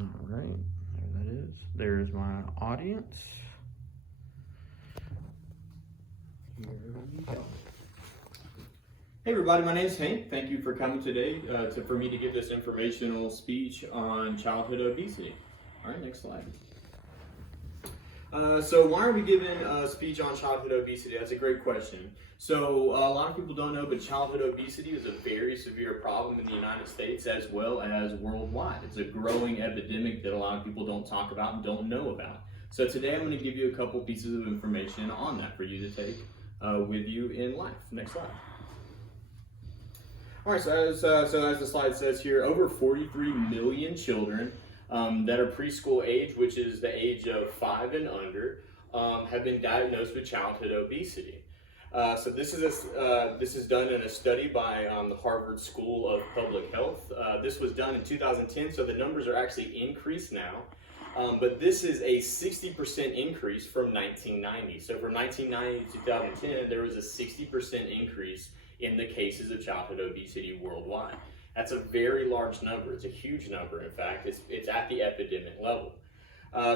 All right, there that is. There's my audience. Here we go. Hey everybody, my name is Hank. Thank you for coming today for me to give this informational speech on childhood obesity. All right, next slide. So why are we giving a speech on childhood obesity? That's a great question. So a lot of people don't know, but childhood obesity is a very severe problem in the United States as well as worldwide. It's a growing epidemic that a lot of people don't talk about and don't know about. So today I'm going to give you a couple pieces of information on that for you to take with you in life. Next slide. All right, so as the slide says here, over 43 million children that are preschool age, which is the age of 5 and under, have been diagnosed with childhood obesity. So this is done in a study by the Harvard School of Public Health. This was done in 2010, so the numbers are actually increased now. But this is a 60% increase from 1990. So from 1990 to 2010, there was a 60% increase in the cases of childhood obesity worldwide. That's a very large number. It's a huge number. In fact, it's at the epidemic level.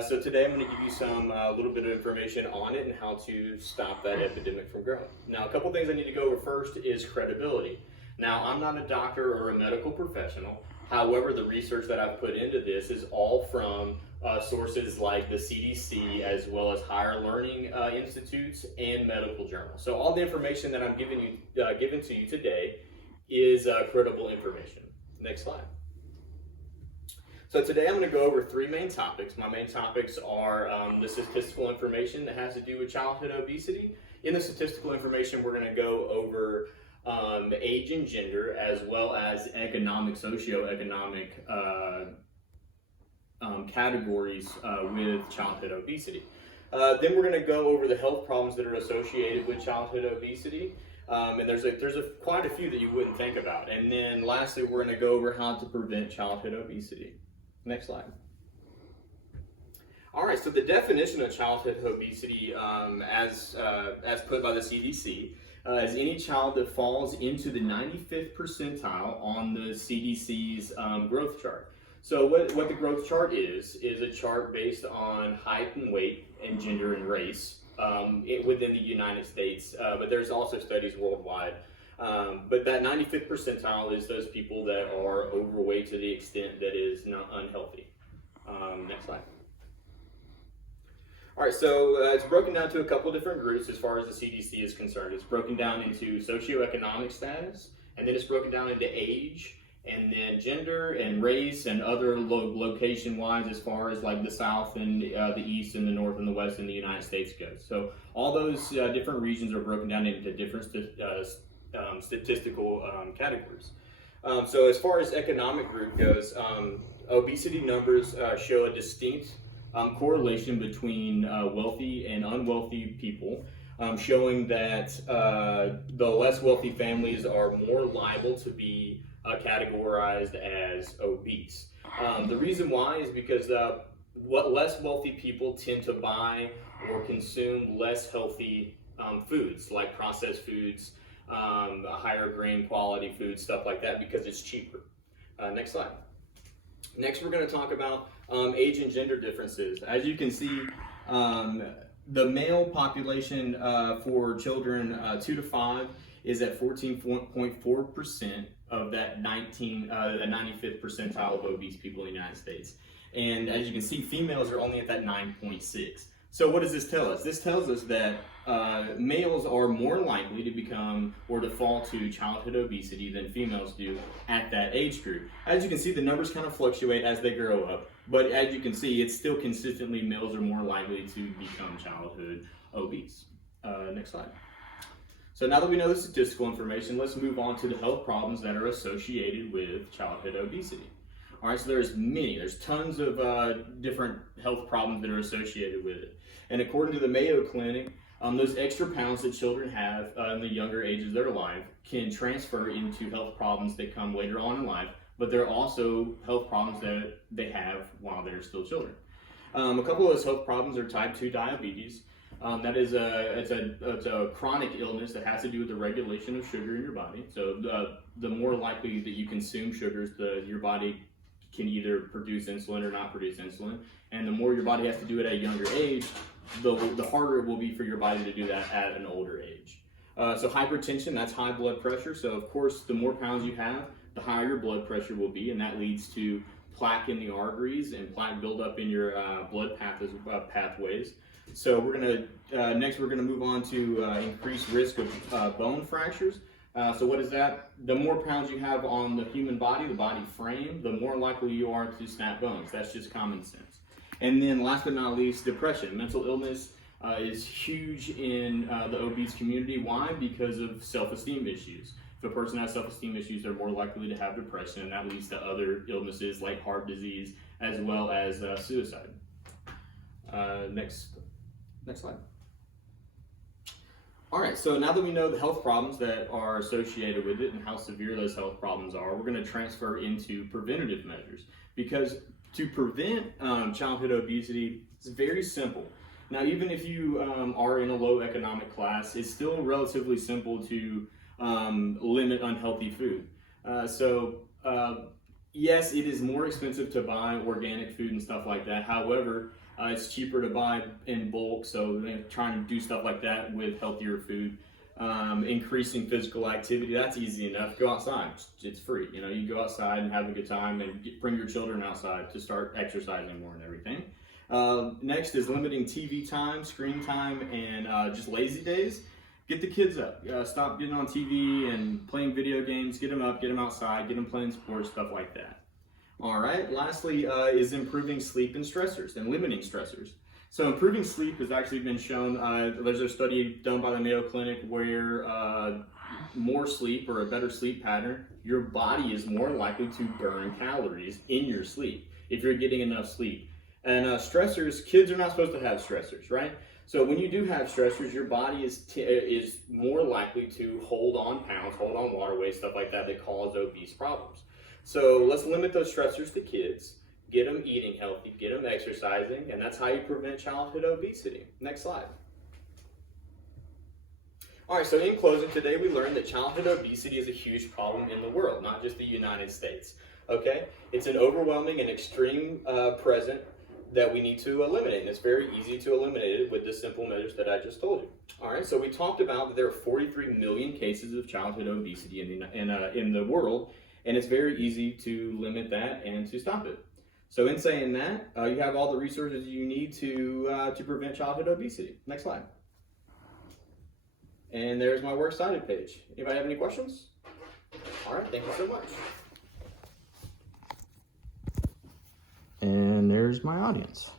So today I'm going to give you some little bit of information on it and how to stop that epidemic from growing. Now, a couple things I need to go over first is credibility. Now, I'm not a doctor or a medical professional. However, the research that I've put into this is all from sources like the CDC, as well as higher learning institutes and medical journals. So all the information that I'm given to you today is credible information. Next slide. So today I'm going to go over three main topics. My main topics are the statistical information that has to do with childhood obesity. In the statistical information, we're going to go over age and gender, as well as economic, socioeconomic categories with childhood obesity. Then we're going to go over the health problems that are associated with childhood obesity. And there's quite a few that you wouldn't think about. And then lastly, we're going to go over how to prevent childhood obesity. Next slide. All right, so the definition of childhood obesity as put by the CDC is any child that falls into the 95th percentile on the CDC's growth chart. So what the growth chart is a chart based on height and weight and gender and race within the United States, but there's also studies worldwide. But that 95th percentile is those people that are overweight to the extent that is not unhealthy. Next slide. All right, so it's broken down to a couple different groups as far as the CDC is concerned. It's broken down into socioeconomic status, and then it's broken down into age, and then gender and race and other location-wise as far as like the South and the East and the North and the West in the United States goes. So all those different regions are broken down into different statistical categories. So as far as economic group goes, obesity numbers show a distinct correlation between wealthy and unwealthy people, showing that the less wealthy families are more liable to be categorized as obese. The reason why is because what less wealthy people tend to buy or consume less healthy foods, like processed foods, higher grain quality foods, stuff like that, because it's cheaper. Next slide. Next, we're going to talk about age and gender differences. As you can see, the male population for children 2 to 5 is at 14.4% of that 95th percentile of obese people in the United States. And as you can see, females are only at that 9.6. So what does this tell us? This tells us that males are more likely to become or to fall to childhood obesity than females do at that age group. As you can see, the numbers kind of fluctuate as they grow up, but as you can see, it's still consistently males are more likely to become childhood obese. Next slide. So now that we know the statistical information, let's move on to the health problems that are associated with childhood obesity. All right, so there's tons of different health problems that are associated with it. And according to the Mayo Clinic, those extra pounds that children have in the younger ages of their life can transfer into health problems that come later on in life, but there are also health problems that they have while they're still children. A couple of those health problems are type 2 diabetes. That is it's a chronic illness that has to do with the regulation of sugar in your body. So the more likely that you consume sugars, your body can either produce insulin or not produce insulin. And the more your body has to do it at a younger age, the harder it will be for your body to do that at an older age. So hypertension, that's high blood pressure. So of course, the more pounds you have, the higher your blood pressure will be, and that leads to plaque in the arteries and plaque buildup in your blood pathways. So we're gonna next we're gonna move on to increased risk of bone fractures. So what is that? The more pounds you have on the human body, the body frame, the more likely you are to snap bones. That's just common sense. And then last but not least, depression. Mental illness is huge in the obese community. Why? Because of self-esteem issues. If a person has self-esteem issues, they're more likely to have depression, and that leads to other illnesses like heart disease as well as suicide. Next slide. All right, so now that we know the health problems that are associated with it and how severe those health problems are, we're going to transfer into preventative measures, because to prevent childhood obesity, it's very simple. Now, even if you are in a low economic class, it's still relatively simple to limit unhealthy food. Yes, it is more expensive to buy organic food and stuff like that. However, it's cheaper to buy in bulk, so trying to do stuff like that with healthier food. Increasing physical activity, that's easy enough. Go outside, it's free. You know, you go outside and have a good time, and bring your children outside to start exercising more and everything. Next is limiting TV time, screen time, and just lazy days. Get the kids up. Stop getting on TV and playing video games. Get them up, get them outside, get them playing sports, stuff like that. All right, lastly is improving sleep and stressors and limiting stressors. So improving sleep has actually been shown, there's a study done by the Mayo Clinic where more sleep or a better sleep pattern, your body is more likely to burn calories in your sleep if you're getting enough sleep. And stressors, kids are not supposed to have stressors, right? So when you do have stressors, your body is more likely to hold on pounds, hold on water weight, stuff like that cause obese problems. So let's limit those stressors to kids, get them eating healthy, get them exercising, and that's how you prevent childhood obesity. Next slide. All right, so in closing, today we learned that childhood obesity is a huge problem in the world, not just the United States, okay? It's an overwhelming and extreme present that we need to eliminate, and it's very easy to eliminate it with the simple measures that I just told you. All right, so we talked about that there are 43 million cases of childhood obesity in the world, and it's very easy to limit that and to stop it. So in saying that, you have all the resources you need to prevent childhood obesity. Next slide. And there's my works cited page. Anybody have any questions? All right, thank you so much. And there's my audience.